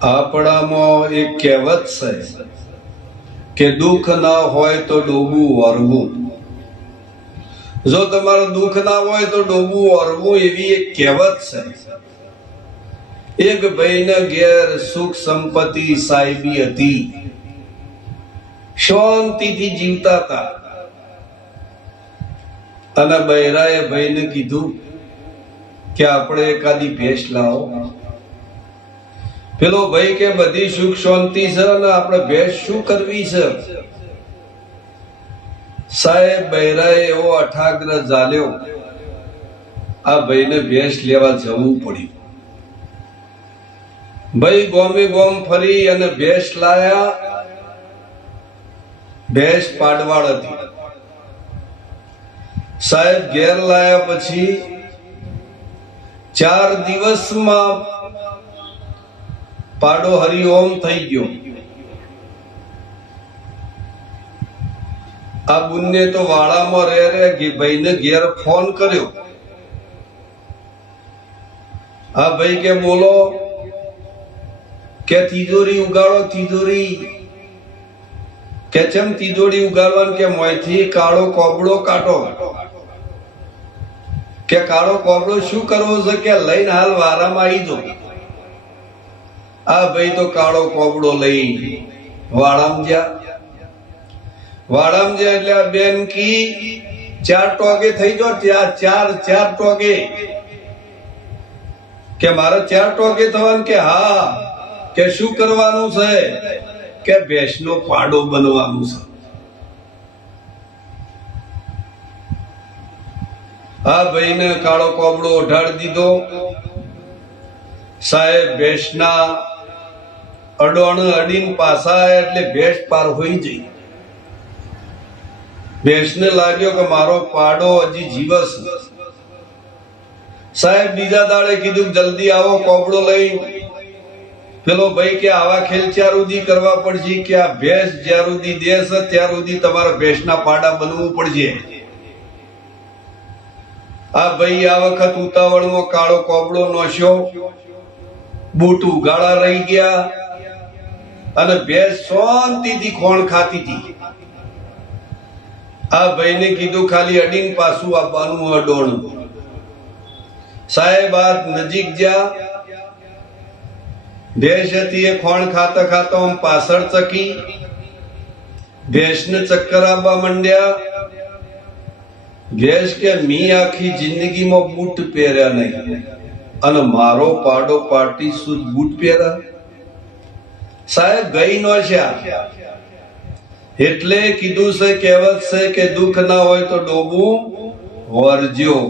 આપણામાં એક કહેવત છે કે દુઃખ ના હોય તો ડોબું વરવું. જો તમારું દુઃખ ના હોય તો ડોબું વરવું, એવી એક કહેવત છે. એક ભાઈને ઘેર સુખ સંપત્તિ સાહેબી હતી, શાંતિથી જીવતા હતા. અને બૈરાએ ભાઈને કીધું કે આપણે એકાદી ભેંસ લાવો. પેલો ભાઈ કે બધી સુખ શાંતિ છે ને આપણે ભેંસ શું કરવી છે? સાહેબ બૈરાએ એવો અઠાગ્રહ ઝાલ્યો, આ ભાઈને ભેંસ લેવા જવું પડ્યું. ભાઈ ગોમે ગોમ ફરી અને ભેંસ લાયા. ભેંસ પાડવાળ હતી. સાહેબ ઘેર લાયા પછી 4 દિવસમાં પાડો હરિઓમ થઈ ગયો. આ બુનને તો વાળામાં રહે ભાઈને ઘેર ફોન કર્યો. આ ભાઈ કે બોલો, કે તિજોરી ઉગાડો. તિજોરી કે ચમ તિજોરી ઉગાડવાનું? કે મોયથી કાળો કોબડો કાઢો. કે કાળો કોબડો શું કરવો છે? કે લઈને હાલ વારામાં આવી દો. આ ભાઈ તો કાળો કોબડો લઈ વાળામાં જ્યાં. વાળામાં જ્યાં એટલે આ બેન કી 4 ટોગે થઈ જો. ત્યાં 4 ટોગે. કે મારે 4 ટોગે થવાનું? કે હા. કે શું કરવાનું છે? કે ભેંસનો પાડો બનવાનું છે. આ ભાઈને કાળો કોબડો ઓઢાડી દીધો. સાહેબ ભેંસના અડોણ અડીને પાછા એટલે ભેંસ પાર હોઈ જઈ. ભેંસને લાગ્યો કે મારો પાડો હજી જીવસ. સાહેબ બીજા દાડે કીધું જલ્દી આવો કોબડો લઈ. પેલો ભાઈ કે આવા ખેલ ચાર સુધી કરવા પડશે. કે આ ભેંસ જ્યાર સુધી દેશ ત્યાર સુધી તમારે ભેંસના પાડા બનવું પડશે. આ ભાઈ આ વખત ઉતાવળમાં કાળો કોબડો નોશ્યો. બૂટ ઉગાડા રહી ગયા અને ભેંસ શાંતિથી ખોણ ખાતી હતી. આ ભાઈને કીધું ખાલી અડીને પાછું આપવાનું અડોણ. સાહેબ આ નજીક જ્યાં ભેંસ હતી એ ખોણ ખાતા ખાતા આમ પાછળ ચકી. ભેંસને ચક્કર આવવા માંડ્યા. ભેંસ કે મી આખી જિંદગીમાં બૂટ પહેર્યા નહીં અને મારો પાડો પાટી સુધ બૂટ પહેર્યા. સાહેબ ગઈ નો છે. એટલે કીધું છે, કહેવત છે કે દુઃખ ના હોય તો ડોબું વરજ્યો.